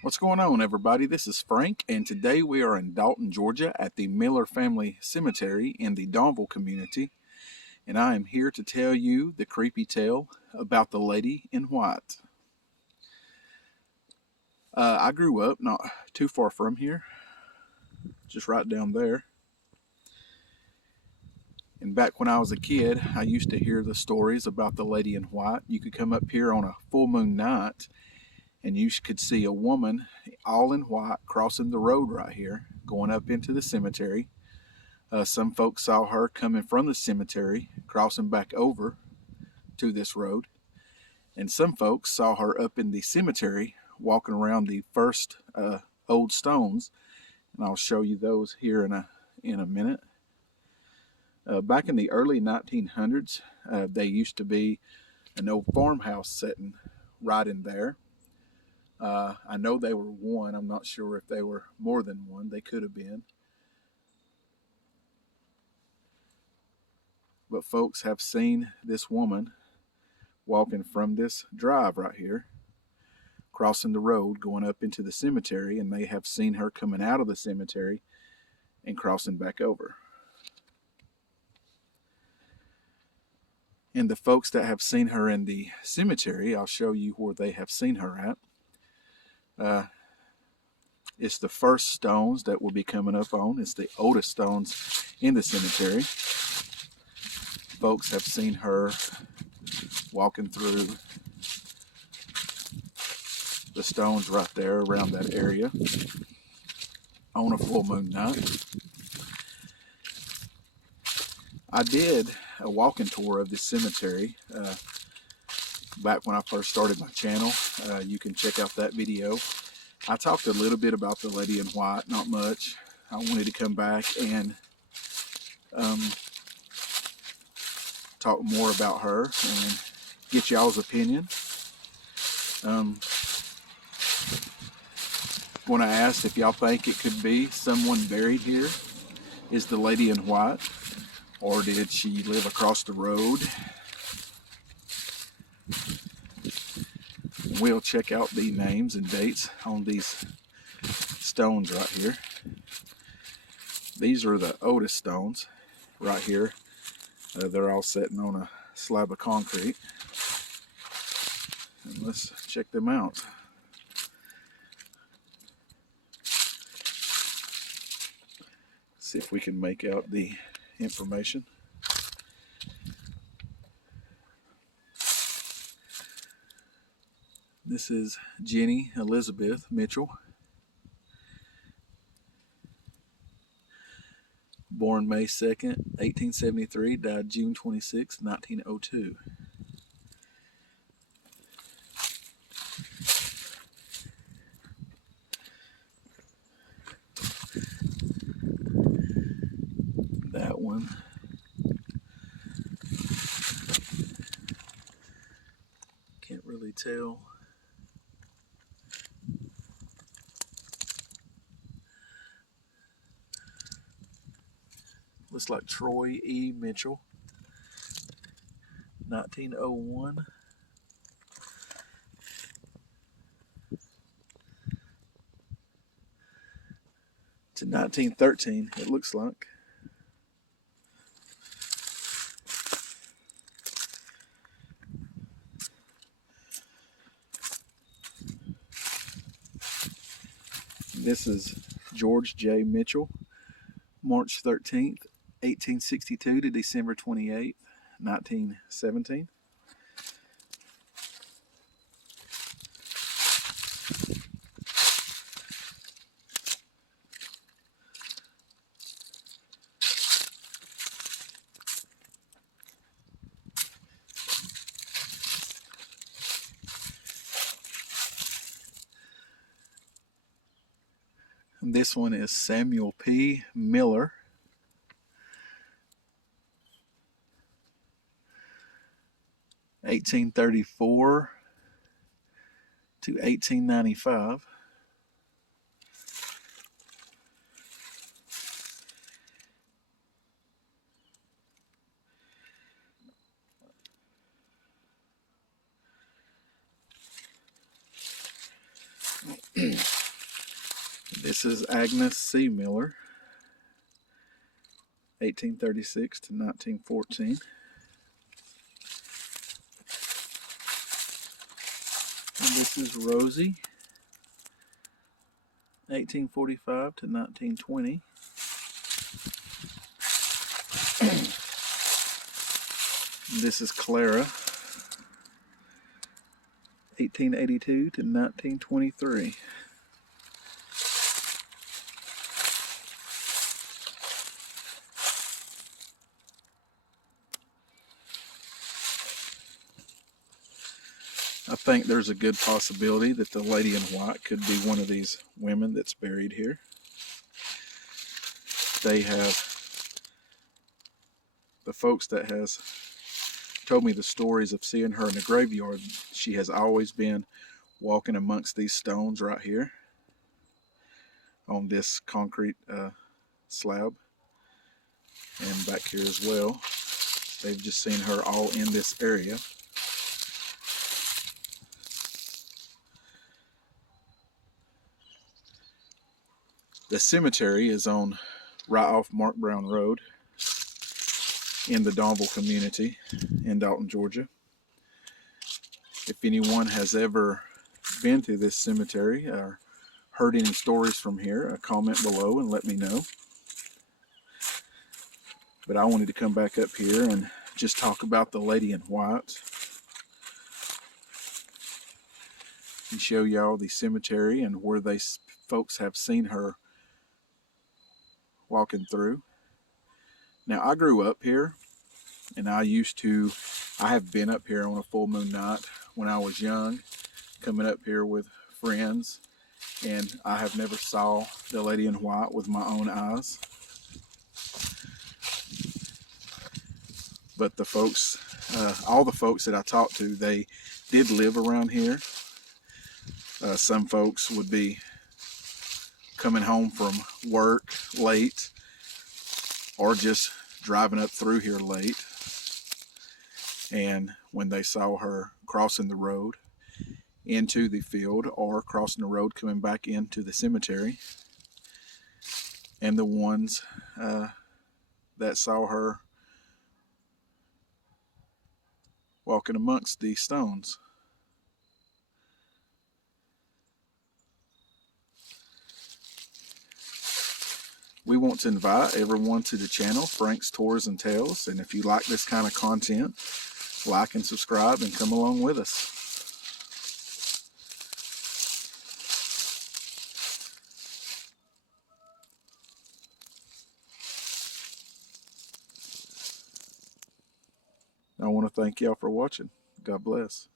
What's going on, everybody? This is Frank, and today we are in Dalton, Georgia at the Miller Family Cemetery in the Donville community, and I am here to tell you the creepy tale about the lady in white. I grew up not too far from here, just right down there. And back when I was a kid, I used to hear the stories about the lady in white. You could come up here on a full moon night and you could see a woman all in white crossing the road right here, going up into the cemetery. Some folks saw her coming from the cemetery, crossing back over to this road, and some folks saw her up in the cemetery, walking around the first old stones, and I'll show you those here in a minute. Back in the early 1900s, they used to be an old farmhouse sitting right in there. I know they were one. I'm not sure if they were more than one. They could have been. But folks have seen this woman walking from this drive right here, crossing the road, going up into the cemetery, and they have seen her coming out of the cemetery and crossing back over. And the folks that have seen her in the cemetery, I'll show you where they have seen her at. It's the first stones that we'll be coming up on. It's the oldest stones in the cemetery. Folks have seen her walking through the stones right there around that area on a full moon night. I did a walking tour of this cemetery back when I first started my channel. You can check out that video. I talked a little bit about the lady in white, not much. I wanted to come back and talk more about her and get y'all's opinion. When I asked if y'all think it could be someone buried here, is the lady in white, or did she live across the road? We'll check out the names and dates on these stones right here. These are the oldest stones right here. They're all sitting on a slab of concrete. And let's check them out. See if we can make out the information. This is Jenny Elizabeth Mitchell, born May 2nd, 1873, died June 26, 1902. That one. Can't really tell. Looks like Troy E. Mitchell, 1901 to 1913, it looks like. This is George J. Mitchell, March 13th, 1862 to December 28th, 1917. This one is Samuel P. Miller, 1834 to 1895. This is Agnes C. Miller, 1836 to 1914. And this is Rosie, 1845 to 1920. This is Clara, 1882 to 1923. I think there's a good possibility that the lady in white could be one of these women that's buried here. They have, the folks that has told me the stories of seeing her in the graveyard, she has always been walking amongst these stones right here on this concrete slab, and back here as well. They've just seen her all in this area. The cemetery is on right off Mark Brown Road in the Donville community in Dalton, Georgia. If anyone has ever been to this cemetery or heard any stories from here, comment below and let me know. But I wanted to come back up here and just talk about the lady in white and show y'all the cemetery and where they folks have seen her walking through. Now, I grew up here, and I have been up here on a full moon night when I was young, coming up here with friends, and I have never saw the lady in white with my own eyes. But the folks, all the folks that I talked to, they did live around here. Some folks would be coming home from work late or just driving up through here late, and when they saw her crossing the road into the field or crossing the road coming back into the cemetery, and the ones that saw her walking amongst these stones. We want to invite everyone to the channel, Frank's Tours and Tales, and if you like this kind of content, like and subscribe and come along with us. I want to thank y'all for watching. God bless.